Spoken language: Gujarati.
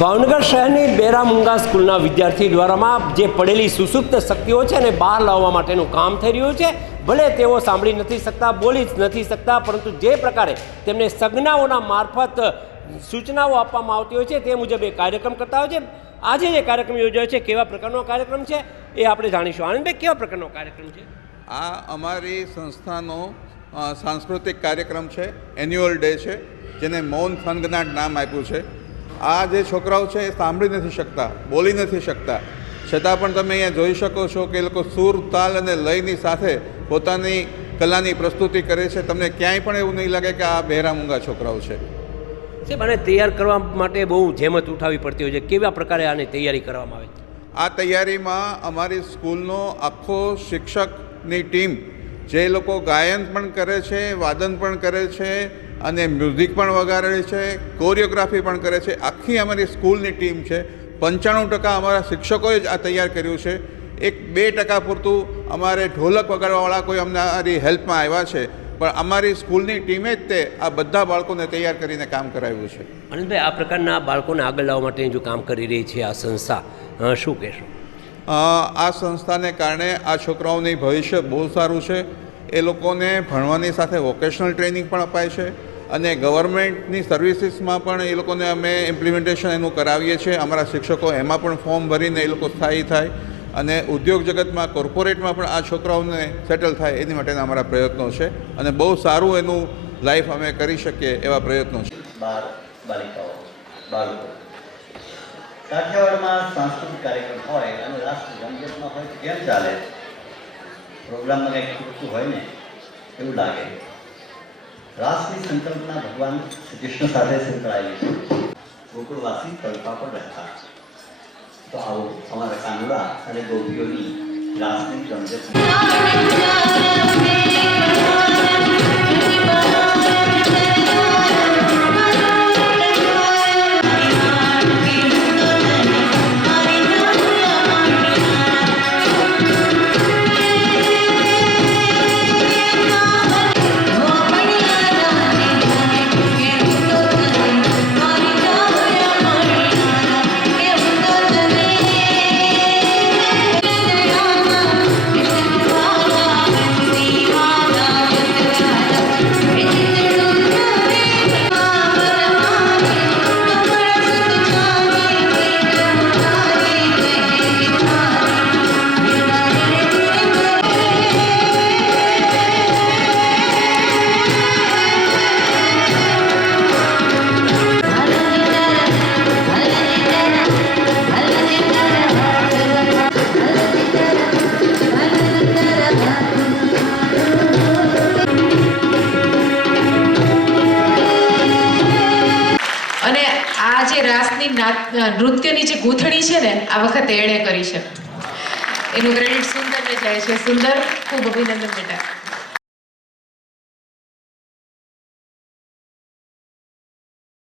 ભાવનગર શહેરની બેરામુંગા સ્કૂલના વિદ્યાર્થી દ્વારામાં જે પડેલી સુસુપ્ત શક્તિઓ છે ને બહાર લાવવા માટેનું કામ થઈ રહ્યું છે। ભલે તેઓ સાંભળી નથી શકતા, બોલી જ નથી શકતા, પરંતુ જે પ્રકારે તેમને સજ્ઞાઓના મારફત સૂચનાઓ આપવામાં આવતી હોય છે તે મુજબ એ કાર્યક્રમ કરતા હોય છે। આજે જે કાર્યક્રમ યોજાયો છે કેવા પ્રકારનો કાર્યક્રમ છે એ આપણે જાણીશું। આનંદભાઈ, કેવા પ્રકારનો કાર્યક્રમ છે આ? અમારી સંસ્થાનો સાંસ્કૃતિક કાર્યક્રમ છે, એન્યુઅલ ડે છે, જેને મૌન થનગનાટ નામ આપ્યું છે। આ જે છોકરાઓ છે એ સાંભળી નથી શકતા, બોલી નથી શકતા, છતાં પણ તમે અહીંયા જોઈ શકો છો કે એ લોકો સૂર, તાલ અને લયની સાથે પોતાની કલાની પ્રસ્તુતિ કરે છે। તમને ક્યાંય પણ એવું નહીં લાગે કે આ બહેરામૂંગા છોકરાઓ છે। મને તૈયાર કરવા માટે બહુ જહેમત ઉઠાવવી પડતી હોય છે, કેવા પ્રકારે આની તૈયારી કરવામાં આવે છે? આ તૈયારીમાં અમારી સ્કૂલનો આખો શિક્ષકની ટીમ, જે લોકો ગાયન પણ કરે છે, વાદન પણ કરે છે અને મ્યુઝિક પણ વગાડે છે, કોરિયોગ્રાફી પણ કરે છે, આખી અમારી સ્કૂલની ટીમ છે। 95% અમારા શિક્ષકોએ જ આ તૈયાર કર્યું છે। 1-2% પૂરતું અમારે ઢોલક વગાડવાવાળા કોઈ અમારી હેલ્પમાં આવ્યા છે, પણ અમારી સ્કૂલની ટીમે જ તે આ બધા બાળકોને તૈયાર કરીને કામ કરાવ્યું છે। આનંદભાઈ, આ પ્રકારના બાળકોને આગળ લાવવા માટે જો કામ કરી રહી છે આ સંસ્થા, શું કહેશો? આ સંસ્થાને કારણે આ છોકરાઓની ભવિષ્ય બહુ સારું છે। એ લોકોને ભણવાની સાથે વોકેશનલ ટ્રેનિંગ પણ અપાય છે અને ગવર્મેન્ટની સર્વિસીસમાં પણ એ લોકોને અમે ઇમ્પ્લિમેન્ટેશન એનું કરાવીએ છીએ। અમારા શિક્ષકો એમાં પણ ફોર્મ ભરીને એ લોકો સ્થાયી થાય અને ઉદ્યોગ જગતમાં, કોર્પોરેટમાં પણ આ છોકરાઓને સેટલ થાય એની માટેના અમારા પ્રયત્નો છે અને બહુ સારું એનું લાઈફ અમે કરી શકીએ એવા પ્રયત્નો છે। બાલિકાઓ, બાળકો કાઠિયાવાડમાં સાંસ્કૃતિક કાર્યક્રમ હોય અને રાષ્ટ્ર રમઝટમાં હોય તો કેમ ચાલે? પ્રોગ્રામમાં કંઈક ખૂટતું હોય ને એવું લાગે। રાસની સંકલ્પના ભગવાન શ્રી કૃષ્ણ સાથે સંકળાયેલી છે। ગોકુળવાસી કલ્પા પર રહેતા, તો આવો અમારા કાનુડા અને ગોપીઓની રાસની રમઝટ। આ જે રાસની નૃત્યની જે ગૂંથણી છે ને આ વખતે એણે કરી છે, એનું ક્રેડિટ સુંદરને જાય છે। સુંદર, ખૂબ અભિનંદન બેટા।